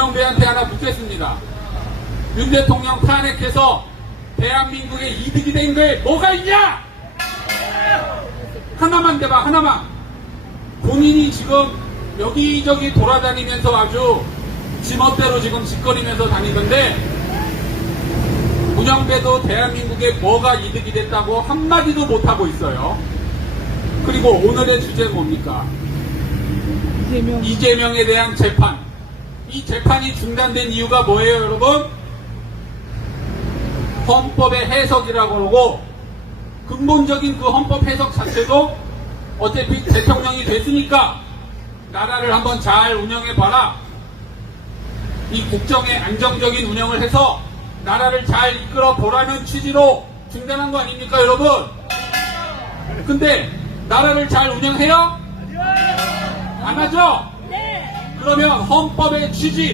문영배한테 하나 묻겠습니다. 윤 대통령 탄핵해서 대한민국에 이득이 된 거에 뭐가 있냐? 하나만 대봐, 하나만. 본인이 지금 여기저기 돌아다니면서 아주 지멋대로 지금 짓거리면서 다니던데, 문영배도 대한민국에 뭐가 이득이 됐다고 한마디도 못하고 있어요. 그리고 오늘의 주제 뭡니까? 이재명 이재명에 대한 재판. 이 재판이 중단된 이유가 뭐예요, 여러분? 헌법의 해석이라고 그러고, 근본적인 그 헌법 해석 자체도 어차피 대통령이 됐으니까 나라를 한번 잘 운영해봐라. 이 국정의 안정적인 운영을 해서 나라를 잘 이끌어 보라는 취지로 중단한 거 아닙니까, 여러분? 근데 나라를 잘 운영해요? 안 하죠? 그러면 헌법의 취지,